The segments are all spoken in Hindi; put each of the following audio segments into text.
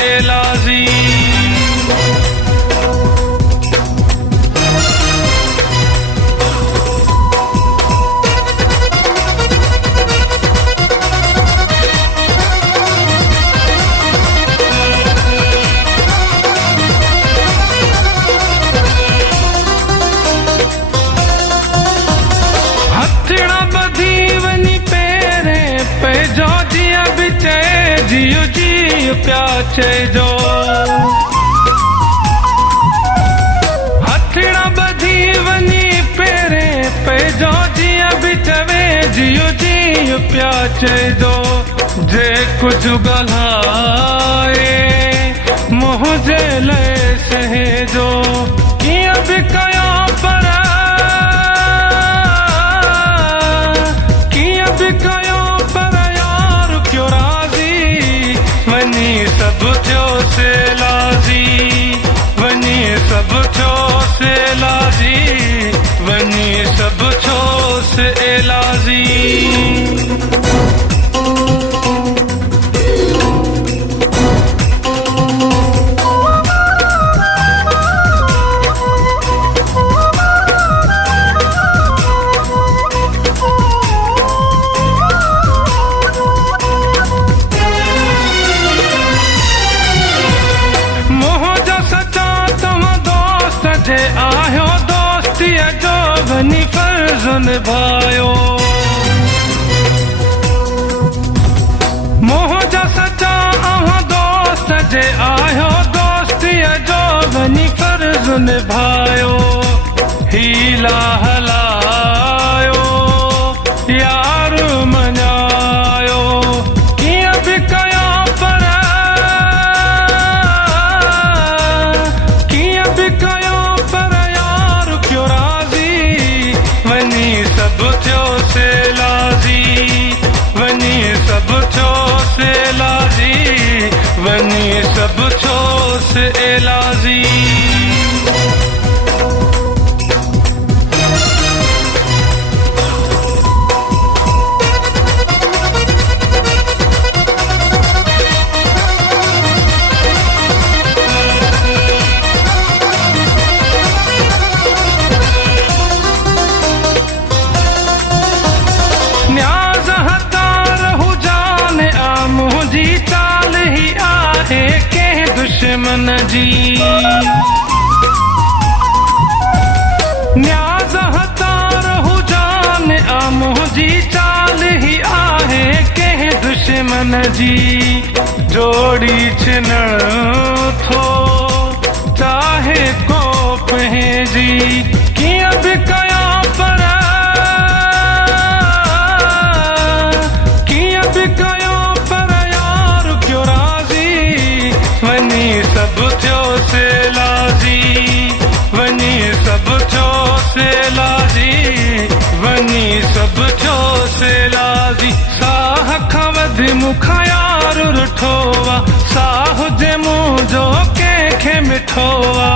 एलाजी। हथड़ा बधी वनी पेरे पे जो जिया बिचे जियो जियो प्याचे जो। हथड़ा बधी वनी पेरे पे जो जिया बिचवे जियो जियो प्याचे जो। जे कुछ गल्हाए मुझे ले सहे जो किया बिकाया पर बिकायो पर यार क्यों राजी वनी सब जो से लाजी। वनी सब जो से लाजी वनी सब जो से एलाजी। जे आयो दोस्ती जो वनी फर्ज निभायो। मोह जा सचा दोस्त जे आयो दोस्ती जो वनी फर्ज निभायो। हीला हलायो यार मनायो किया बिकाया पर किया बिकायो सब जो से लाजी। वनी सब जो से लाजी वनी सब जो से एलाजी। न्याज हतार हु जाने आ मुझी चाल ही आहे के दुश्मन जी। न्याज हतार हु जाने आ मुझी चाल ही आहे के दुश्मन जी। जोड़ी छिनण थो चाहे को पहे जी किया बिकाया पर बिकायो पर यार क्यों राजी। वनी सब जो से लाजी। वनी सब जो से लाजी वनी सब जो से लाजी। साह खवद मुखा यार रुठोवा साह जे मुँह जो के मिठोवा।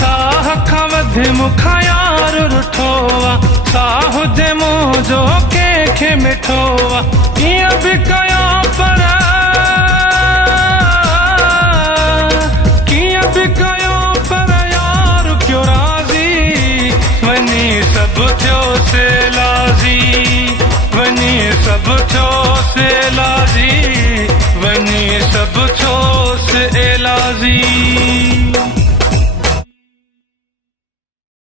साह खवद मुखा यार रुठोवा साहु जे मुँह जो के मिठोवा। किया बिकाया पर किया बिकायो पर यार क्यों राजी। वनी सब जो से लाजी। वनी सब जो से लाजी वनी सब जो से एलाजी।